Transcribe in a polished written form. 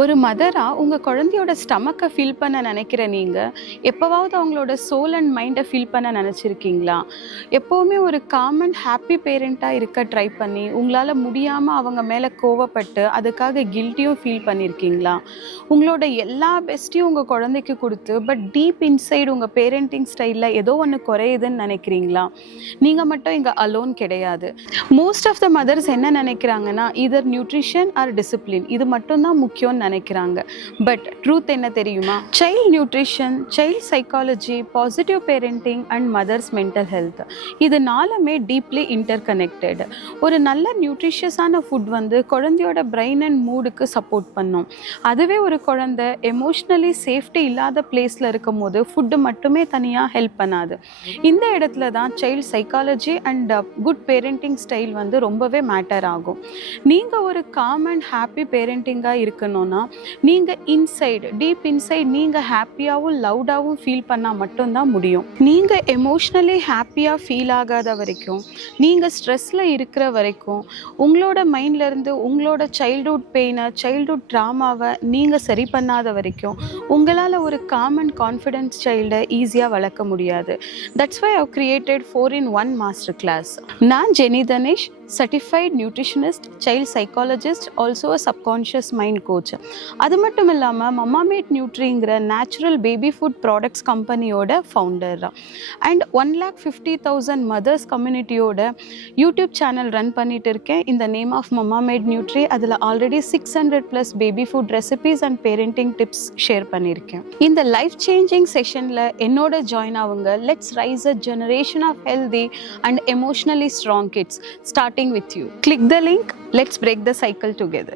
ஒரு மதரா உங்க குழந்தையோட ஸ்டமக்கை ஃபீல் பண்ண நினைக்கிற நீங்க, எப்பவாவது அவங்களோட சோல் அண்ட் மைண்டை ஃபீல் பண்ண நினைச்சிருக்கீங்களா? எப்பவுமே ஒரு காம் அண்ட் ஹாப்பி பேரண்ட்டா இருக்க ட்ரை பண்ணி, உங்களால முடியாம அவங்க மேல கோவப்பட்டு, அதுக்காக கில்ட்டியும் ஃபீல் பண்ணியிருக்கீங்களா? உங்களோட எல்லா பெஸ்ட்டையும் உங்க குழந்தைக்கு குடுத்து, பட் டீப் இன்சைட் உங்க பேரண்டிங் ஸ்டைல்ல ஏதோ ஒண்ணு குறையுதுன்னு நினைக்கிறீங்களா? நீங்க மட்டும் இங்க அலோன் கிடையாது. மோஸ்ட் ஆஃப் த மதர்ஸ் என்ன நினைக்கிறாங்கன்னா, இதர் நியூட்ரிஷன் ஆர் டிசிப்ளின் இது மட்டும் தான் முக்கியம்னு நினைக்கிறாங்க. பட் ட்ரூத் என்ன தெரியுமா? Child nutrition, child psychology, positive parenting and mothers mental health இது நாலுமே டீப்லி இன்டர் கனெக்டட். ஒரு நல்ல நியூட்ரிஷியஸான ஃபுட் வந்து குழந்தையோட பிரெயின் அண்ட் மூடுக்கு சப்போர்ட் பண்ணும். அதுவே ஒரு குழந்தை எமோஷ்னலி சேஃப்டி இல்லாத பிளேஸில் இருக்கும் போது ஃபுட்டு மட்டுமே தனியாக ஹெல்ப் பண்ணாது. இந்த இடத்துல தான் child psychology and good parenting style வந்து ரொம்பவே மேட்டர் ஆகும். நீங்கள் ஒரு காம் அண்ட் ஹாப்பி பேரண்டிங்காக இருக்கணும்னா நீங்கள் டீப் இன்சைட் நீங்கள் ஹாப்பியாகவும் லவுடாகவும் ஃபீல் பண்ணால் மட்டும்தான் முடியும். நீங்கள் எமோஷ்னலி ஹாப்பியாக ஃபீல் ஆகாத வரைக்கும், நீங்கள் ஸ்ட்ரெஸ்ஸில் இருக்கிற வரைக்கும், உங்களோட மைண்ட்லேருந்து உங்களோட சைல்ட்ஹுட் பெயினை, சைல்ட்ஹுட் ட்ராமாவை நீங்கள் சரி பண்ணாத வரைக்கும் உங்களால் ஒரு காம் அண்ட் கான்ஃபிடென்ஸ் சைல்டை ஈஸியாக வளர்க்க முடியாது. That's why I've created 4-in-1 master class. நான் Jeni Dhanesh, certified nutritionist, child psychologist, also a subconscious mind coach. அது மட்டும் இல்லாமல் மம்மாமேட் நியூட்ரிங்கிற நேச்சுரல் பேபி ஃபுட் ப்ராடக்ட்ஸ் கம்பெனியோட ஃபவுண்டர் அண்ட் 1,50,000 மதர்ஸ் கம்யூனிட்டியோட யூடியூப் சேனல் ரன் பண்ணிட்டு இருக்கேன். இந்த நேம் ஆஃப் மம்மாமேட் நியூட்ரி. அதில் already 600+ baby food recipes and parenting tips share பண்ணியிருக்கேன். இந்த லைஃப் சேஞ்சிங் செஷனில் என்னோட ஜாயின் ஆகுங்க. Let's raise a generation of healthy and emotionally strong kids starting with you. Click the link. Let's break the cycle together.